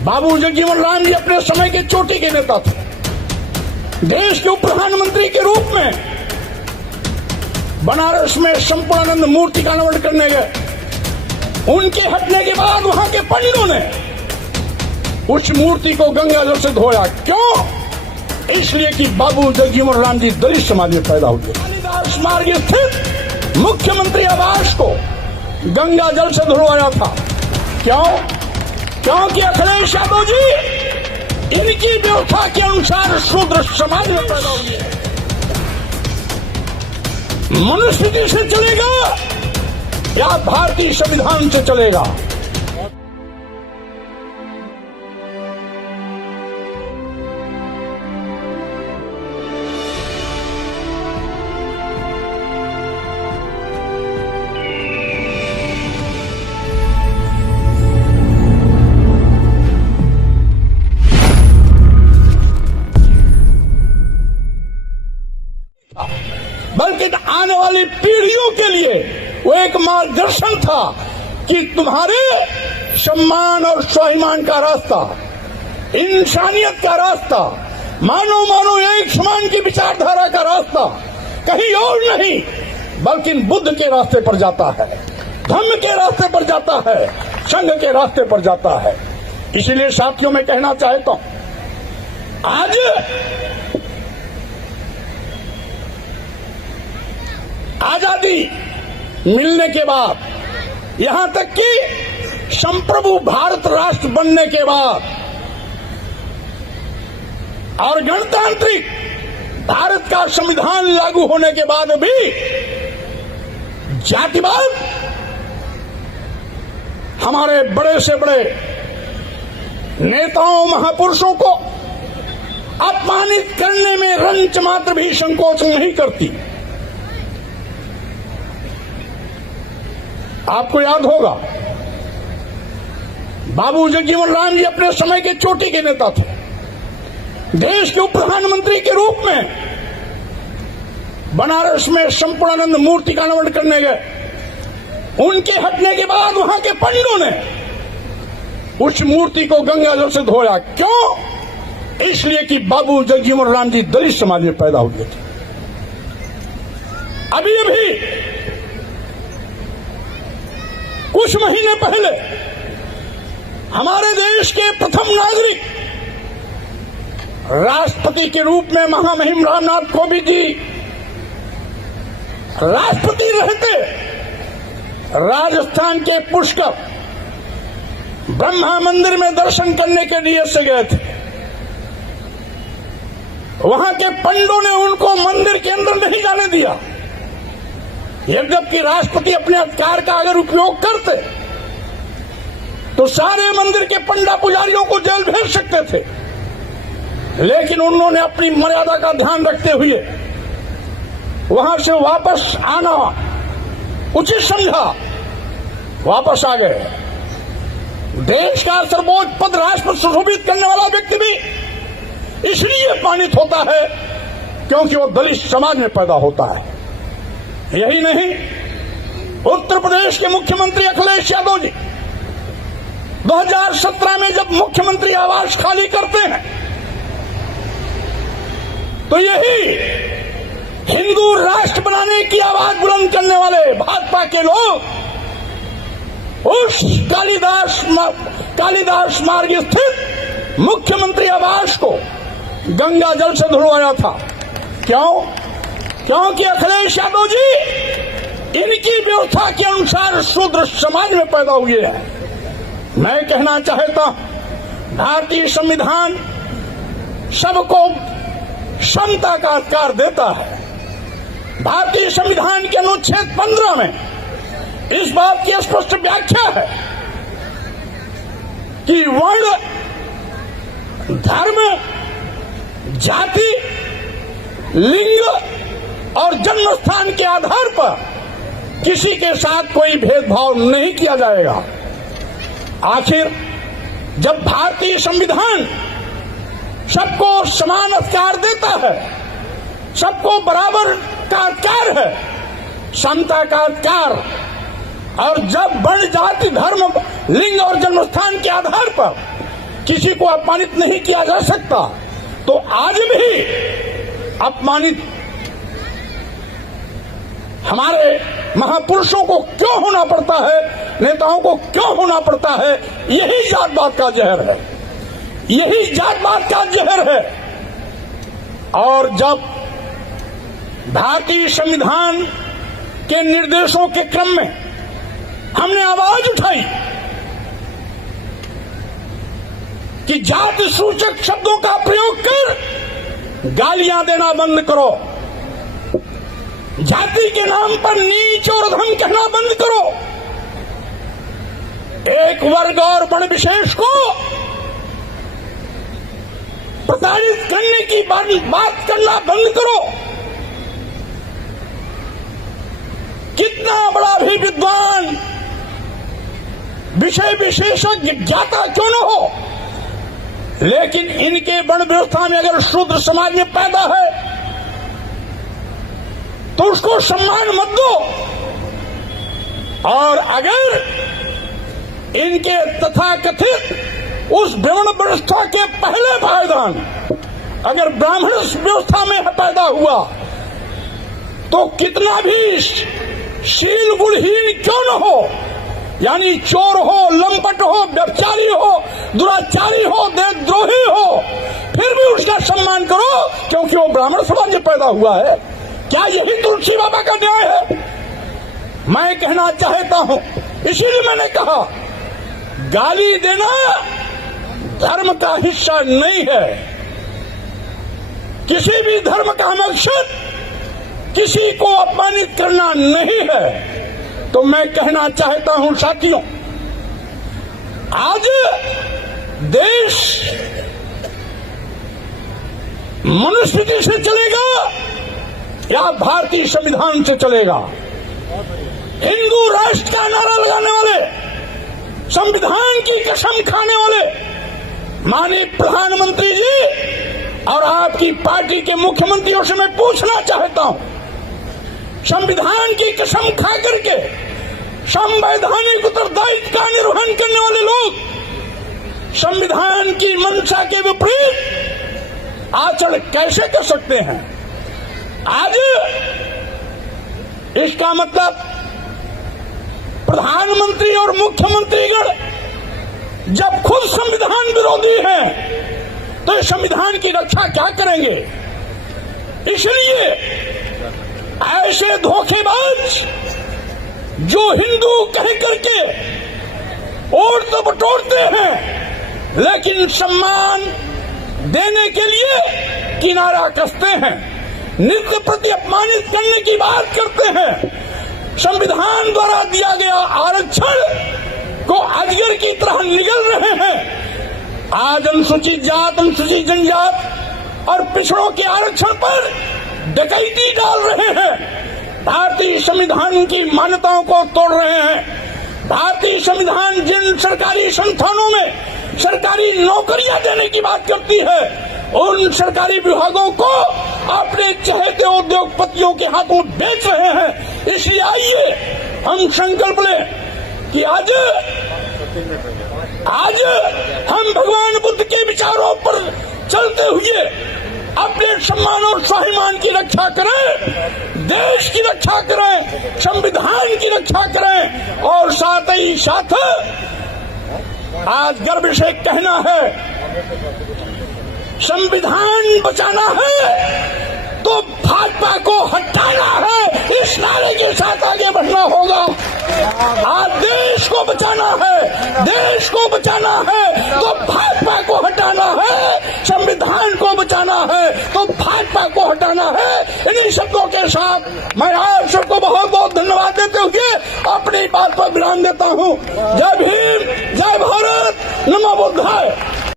बाबू जगजीवन राम जी अपने समय के चोटी के नेता थे। देश के उप प्रधानमंत्री के रूप में बनारस में संपूर्णानंद मूर्ति का अनावरण करने गए। उनके हटने के बाद वहां के पंडितों ने उस मूर्ति को गंगा जल से धोया। क्यों? इसलिए कि बाबू जगजीवन राम जी दलित समाज में पैदा हुए। कालिदास मार्ग स्थित मुख्यमंत्री आवास को गंगा जल से धुलवाया था। क्यों? क्योंकि अखिलेश यादव जी इनकी व्यवस्था के अनुसार शूद्र समाज में पैदा हुए हैं। मनुस्मृति से चलेगा या भारतीय संविधान से चलेगा? बल्कि आने वाली पीढ़ियों के लिए वो एक मार्गदर्शन था कि तुम्हारे सम्मान और स्वाभिमान का रास्ता, इंसानियत का रास्ता, मानो एक समान की विचारधारा का रास्ता कहीं और नहीं बल्कि बुद्ध के रास्ते पर जाता है, धम्म के रास्ते पर जाता है, संघ के रास्ते पर जाता है। इसीलिए साथियों मैं कहना चाहता हूं, आज आजादी मिलने के बाद, यहां तक कि संप्रभु भारत राष्ट्र बनने के बाद और गणतांत्रिक भारत का संविधान लागू होने के बाद भी जातिवाद हमारे बड़े से बड़े नेताओं महापुरुषों को अपमानित करने में रंच मात्र भी संकोच नहीं करती। आपको याद होगा, बाबू जगजीवन राम जी अपने समय के चोटी के नेता थे। देश के उप प्रधानमंत्री के रूप में बनारस में संपूर्णानंद मूर्ति का अनावरण करने गए। उनके हटने के बाद वहां के पंडितों ने उस मूर्ति को गंगा जल से धोया। क्यों? इसलिए कि बाबू जगजीवन राम जी दलित समाज में पैदा हुए थे। अभी कुछ महीने पहले हमारे देश के प्रथम नागरिक राष्ट्रपति के रूप में महामहिम रामनाथ कोविंद जी राष्ट्रपति रहते राजस्थान के पुष्कर ब्रह्मा मंदिर में दर्शन करने के लिए से गए थे। वहां के पंडितों ने उनको मंदिर के अंदर नहीं जाने दिया। यद्यपि राष्ट्रपति अपने अधिकार का अगर उपयोग करते तो सारे मंदिर के पंडा पुजारियों को जेल भेज सकते थे, लेकिन उन्होंने अपनी मर्यादा का ध्यान रखते हुए वहां से वापस आना उचित समझा, वापस आ गए। देश का सर्वोच्च पद राष्ट्र सुशोभित करने वाला व्यक्ति भी इसलिए अपमानित होता है क्योंकि वो दलित समाज में पैदा होता है। यही नहीं, उत्तर प्रदेश के मुख्यमंत्री अखिलेश यादव जी 2017 में जब मुख्यमंत्री आवास खाली करते हैं तो यही हिंदू राष्ट्र बनाने की आवाज बुलंद करने वाले भाजपा के लोग उस कालिदास मार्ग स्थित मुख्यमंत्री आवास को गंगा जल से धुलवाया था। क्यों? क्योंकि अखिलेश यादव जी इनकी व्यवस्था के अनुसार शूद्र समाज में पैदा हुए हैं। मैं कहना चाहता हूं, भारतीय संविधान सबको समता का अधिकार देता है। भारतीय संविधान के अनुच्छेद 15 में इस बात की स्पष्ट व्याख्या है कि वर्ण, धर्म, जाति, लिंग और जन्म स्थान के आधार पर किसी के साथ कोई भेदभाव नहीं किया जाएगा। आखिर जब भारतीय संविधान सबको समान अधिकार देता है, सबको बराबर का अधिकार है, समता का अधिकार, और जब वर्ण, जाति, धर्म, लिंग और जन्मस्थान के आधार पर किसी को अपमानित नहीं किया जा सकता, तो आज भी अपमानित हमारे महापुरुषों को क्यों होना पड़ता है, नेताओं को क्यों होना पड़ता है? यही जात-पात का जहर है, यही जात-पात का जहर है। और जब भारतीय संविधान के निर्देशों के क्रम में हमने आवाज उठाई कि जाति सूचक शब्दों का प्रयोग कर गालियां देना बंद करो, जाति के नाम पर नीच और अधम कहना बंद करो, एक वर्ग और वर्ण विशेष को प्रताड़ित करने की बात करना बंद करो। कितना बड़ा भी विद्वान, विषय विशेषज्ञ, ज्ञाता क्यों न हो, लेकिन इनके वर्ण व्यवस्था में अगर शूद्र समाज में पैदा है तो उसको सम्मान मत दो। और अगर इनके तथाकथित उस वर्ण व्यवस्था के पहले पायदान अगर ब्राह्मण व्यवस्था में पैदा हुआ तो कितना भी शील गुणहीन क्यों न हो, यानी चोर हो, लंपट हो, व्यभिचारी हो, दुराचारी हो, देशद्रोही हो, फिर भी उसका सम्मान करो क्योंकि वो ब्राह्मण समाज में पैदा हुआ है। क्या यही तुलसी बाबा का न्याय है? मैं कहना चाहता हूं, इसीलिए मैंने कहा गाली देना धर्म का हिस्सा नहीं है। किसी भी धर्म का मकसद किसी को अपमानित करना नहीं है। तो मैं कहना चाहता हूं साथियों, आज देश मनुस्मृति से चलेगा या भारतीय संविधान से चलेगा? हिंदू राष्ट्र का नारा लगाने वाले, संविधान की कसम खाने वाले माननीय प्रधानमंत्री जी और आपकी पार्टी के मुख्यमंत्रियों से मैं पूछना चाहता हूं, संविधान की कसम खा करके संवैधानिक उत्तरदायित्व का निर्वहन करने वाले लोग संविधान की मंशा के विपरीत आचरण कैसे कर सकते हैं? आज इसका मतलब प्रधानमंत्री और मुख्यमंत्रीगण जब खुद संविधान विरोधी हैं तो इस संविधान की रक्षा क्या करेंगे? इसलिए ऐसे धोखेबाज जो हिंदू कह करके वोट तो बटोरते हैं लेकिन सम्मान देने के लिए किनारा कसते हैं, नित्य प्रति अपमानित करने की बात करते हैं, संविधान द्वारा दिया गया आरक्षण को अजगर की तरह निगल रहे हैं। आज अनुसूचित जात, अनुसूचित जनजात और पिछड़ों के आरक्षण पर डकैती डाल रहे हैं, भारतीय संविधान की मान्यताओं को तोड़ रहे हैं। भारतीय संविधान जिन सरकारी संस्थानों में सरकारी नौकरियां देने की बात करती है उन सरकारी विभागों को अपने चहेते उद्योगपतियों के हाथों बेच रहे हैं। इसलिए आइए हम संकल्प लें कि आज हम भगवान बुद्ध के विचारों पर चलते हुए अपने सम्मान और स्वाभिमान की रक्षा करें, देश की रक्षा करें, संविधान की रक्षा करें और साथ ही साथ आज गर्व से कहना है, संविधान बचाना है तो भाजपा को हटाना है, इस नारे के साथ आगे बढ़ना होगा। आज देश को बचाना है, देश को बचाना है तो भाजपा को हटाना है, संविधान को बचाना है तो भाजपा को हटाना है। इन्हीं शब्दों के साथ मैं आप सबको बहुत बहुत धन्यवाद देते हुए अपनी बात पर विराम देता हूँ। जय भीम, जय भारत, नमो बुद्धाय।